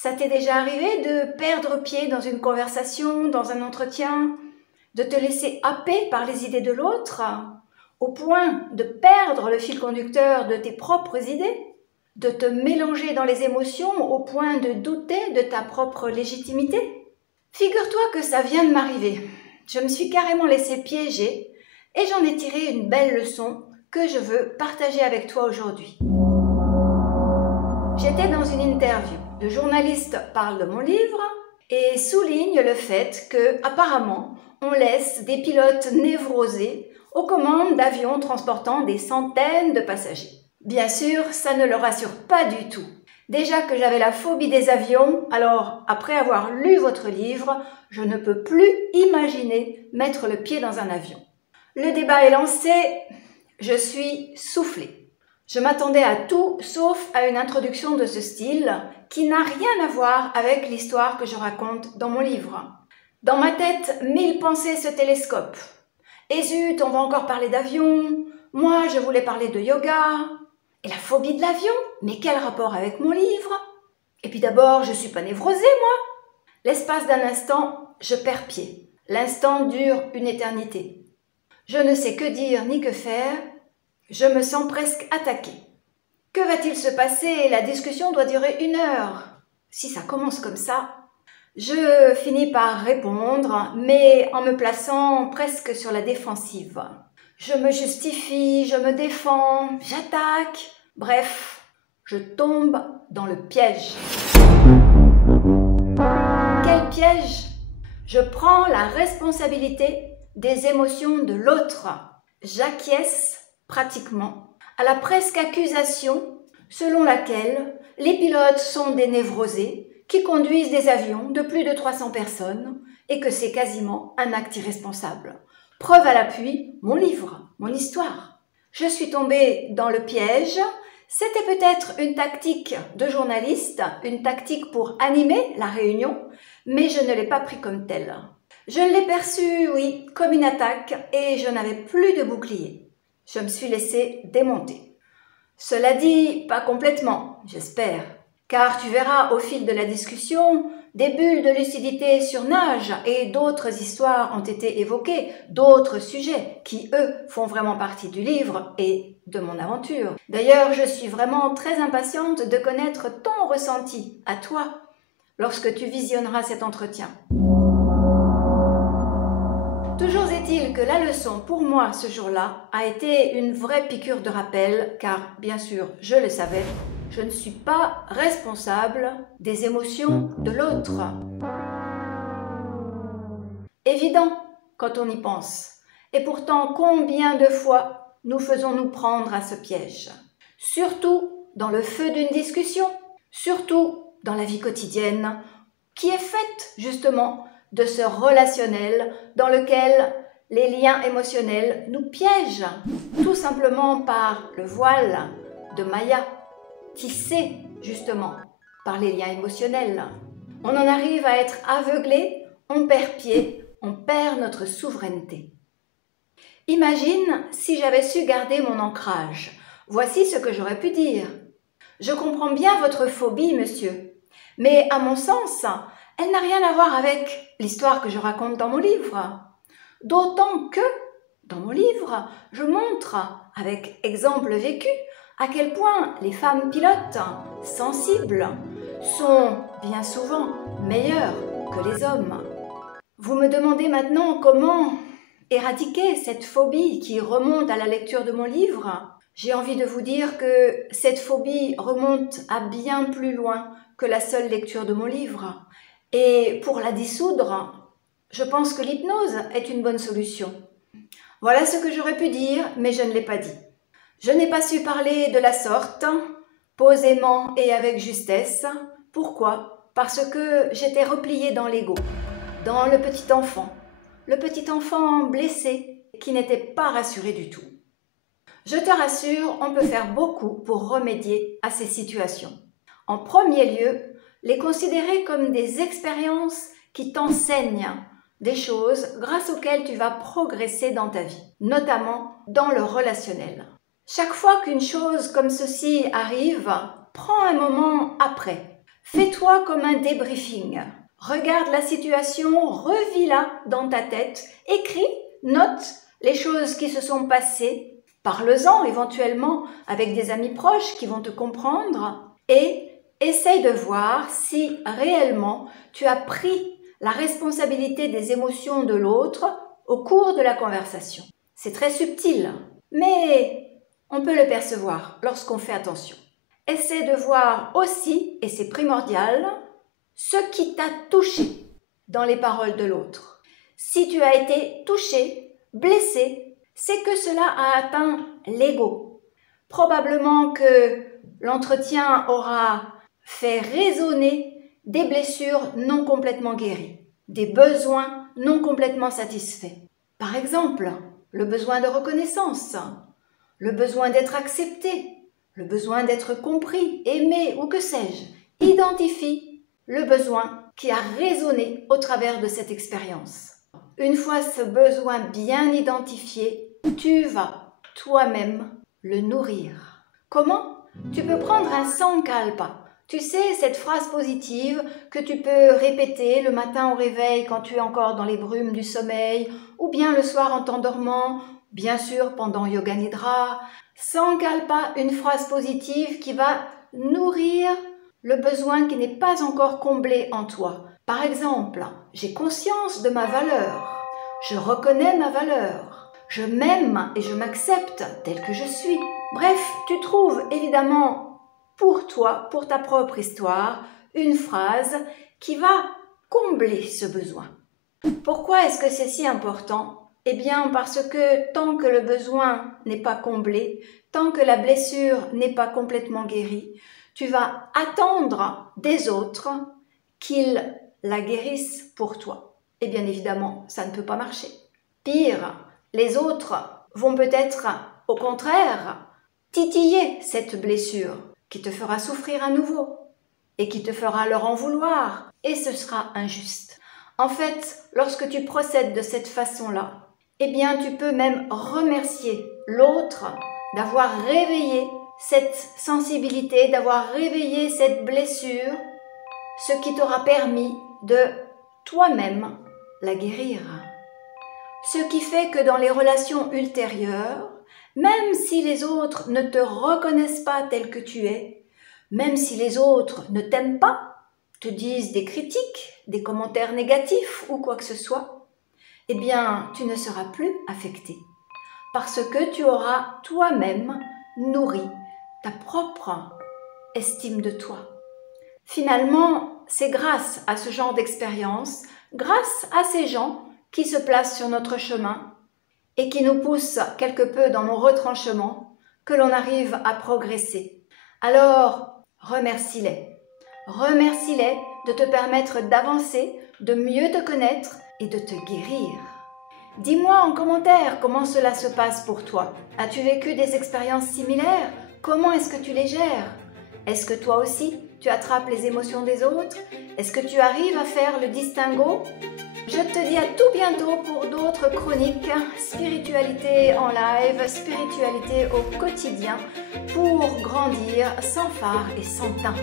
Ça t'est déjà arrivé de perdre pied dans une conversation, dans un entretien, de te laisser happer par les idées de l'autre, au point de perdre le fil conducteur de tes propres idées, de te mélanger dans les émotions au point de douter de ta propre légitimité? Figure-toi que ça vient de m'arriver. Je me suis carrément laissée piéger et j'en ai tiré une belle leçon que je veux partager avec toi aujourd'hui. J'étais dans une interview. Le journaliste parle de mon livre et souligne le fait que, apparemment, on laisse des pilotes névrosés aux commandes d'avions transportant des centaines de passagers. Bien sûr, ça ne le rassure pas du tout. Déjà que j'avais la phobie des avions, alors après avoir lu votre livre, je ne peux plus imaginer mettre le pied dans un avion. Le débat est lancé, je suis soufflée. Je m'attendais à tout sauf à une introduction de ce style qui n'a rien à voir avec l'histoire que je raconte dans mon livre. Dans ma tête, 1000 pensées se télescopent. Et zut, on va encore parler d'avion. Moi, je voulais parler de yoga. Et la phobie de l'avion? Mais quel rapport avec mon livre? Et puis d'abord, je suis pas névrosée, moi. L'espace d'un instant, je perds pied. L'instant dure une éternité. Je ne sais que dire ni que faire. Je me sens presque attaquée. Que va-t-il se passer? La discussion doit durer 1 heure. Si ça commence comme ça, je finis par répondre, mais en me plaçant presque sur la défensive. Je me justifie, je me défends, j'attaque. Bref, je tombe dans le piège. Quel piège? Je prends la responsabilité des émotions de l'autre. J'acquiesce pratiquement à la presque accusation selon laquelle les pilotes sont des névrosés qui conduisent des avions de plus de 300 personnes et que c'est quasiment un acte irresponsable. Preuve à l'appui, mon livre, mon histoire. Je suis tombée dans le piège. C'était peut-être une tactique de journaliste, une tactique pour animer la réunion, mais je ne l'ai pas pris comme telle. Je l'ai perçu, oui, comme une attaque et je n'avais plus de bouclier. Je me suis laissée démonter. Cela dit, pas complètement, j'espère, car tu verras au fil de la discussion, des bulles de lucidité surnagent et d'autres histoires ont été évoquées, d'autres sujets qui, eux, font vraiment partie du livre et de mon aventure. D'ailleurs, je suis vraiment très impatiente de connaître ton ressenti, à toi, lorsque tu visionneras cet entretien. Toujours est-il que la leçon pour moi ce jour-là a été une vraie piqûre de rappel car, bien sûr, je le savais, je ne suis pas responsable des émotions de l'autre. Évident quand on y pense. Et pourtant, combien de fois nous faisons-nous prendre à ce piège? Surtout dans le feu d'une discussion, surtout dans la vie quotidienne, qui est faite justement de ce relationnel dans lequel les liens émotionnels nous piègent, tout simplement par le voile de Maya, tissé justement par les liens émotionnels. On en arrive à être aveuglé, on perd pied, on perd notre souveraineté. Imagine si j'avais su garder mon ancrage. Voici ce que j'aurais pu dire. Je comprends bien votre phobie, monsieur, mais à mon sens, elle n'a rien à voir avec l'histoire que je raconte dans mon livre. D'autant que, dans mon livre, je montre, avec exemple vécu, à quel point les femmes pilotes sensibles sont bien souvent meilleures que les hommes. Vous me demandez maintenant comment éradiquer cette phobie qui remonte à la lecture de mon livre. J'ai envie de vous dire que cette phobie remonte à bien plus loin que la seule lecture de mon livre. Et pour la dissoudre, je pense que l'hypnose est une bonne solution. Voilà ce que j'aurais pu dire, mais je ne l'ai pas dit. Je n'ai pas su parler de la sorte, posément et avec justesse. Pourquoi? Parce que j'étais repliée dans l'ego, dans le petit enfant blessé qui n'était pas rassuré du tout. Je te rassure, on peut faire beaucoup pour remédier à ces situations. En premier lieu, les considérer comme des expériences qui t'enseignent des choses grâce auxquelles tu vas progresser dans ta vie, notamment dans le relationnel. Chaque fois qu'une chose comme ceci arrive, prends un moment après. Fais-toi comme un débriefing. Regarde la situation, revis-la dans ta tête, écris, note les choses qui se sont passées, parle-en éventuellement avec des amis proches qui vont te comprendre et essaye de voir si réellement tu as pris la responsabilité des émotions de l'autre au cours de la conversation. C'est très subtil, mais on peut le percevoir lorsqu'on fait attention. Essaie de voir aussi, et c'est primordial, ce qui t'a touché dans les paroles de l'autre. Si tu as été touché, blessé, c'est que cela a atteint l'ego. Probablement que l'entretien aura fait résonner des blessures non complètement guéries, des besoins non complètement satisfaits. Par exemple, le besoin de reconnaissance, le besoin d'être accepté, le besoin d'être compris, aimé ou que sais-je. Identifie le besoin qui a résonné au travers de cette expérience. Une fois ce besoin bien identifié, tu vas toi-même le nourrir. Comment? Tu peux prendre un sankalpa. Tu sais, cette phrase positive que tu peux répéter le matin au réveil quand tu es encore dans les brumes du sommeil, ou bien le soir en t'endormant, bien sûr pendant Yoga Nidra. Sankalpa, une phrase positive qui va nourrir le besoin qui n'est pas encore comblé en toi. Par exemple, j'ai conscience de ma valeur, je reconnais ma valeur, je m'aime et je m'accepte tel que je suis. Bref, tu trouves évidemment pour toi, pour ta propre histoire, une phrase qui va combler ce besoin. Pourquoi est-ce que c'est si important? Eh bien parce que tant que le besoin n'est pas comblé, tant que la blessure n'est pas complètement guérie, tu vas attendre des autres qu'ils la guérissent pour toi. Et bien évidemment, ça ne peut pas marcher. Pire, les autres vont peut-être, au contraire, titiller cette blessure qui te fera souffrir à nouveau et qui te fera leur en vouloir, et ce sera injuste. En fait, lorsque tu procèdes de cette façon-là, eh bien tu peux même remercier l'autre d'avoir réveillé cette sensibilité, d'avoir réveillé cette blessure, ce qui t'aura permis de toi-même la guérir. Ce qui fait que dans les relations ultérieures, même si les autres ne te reconnaissent pas tel que tu es, même si les autres ne t'aiment pas, te disent des critiques, des commentaires négatifs ou quoi que ce soit, eh bien, tu ne seras plus affecté parce que tu auras toi-même nourri ta propre estime de toi. Finalement, c'est grâce à ce genre d'expérience, grâce à ces gens qui se placent sur notre chemin et qui nous poussent quelque peu dans nos retranchements, que l'on arrive à progresser. Alors, remercie-les. Remercie-les de te permettre d'avancer, de mieux te connaître et de te guérir. Dis-moi en commentaire comment cela se passe pour toi. As-tu vécu des expériences similaires? Comment est-ce que tu les gères? Est-ce que toi aussi, tu attrapes les émotions des autres? Est-ce que tu arrives à faire le distinguo? Je te dis à tout bientôt pour d'autres chroniques, spiritualité en live, spiritualité au quotidien, pour grandir sans phare et sans teint.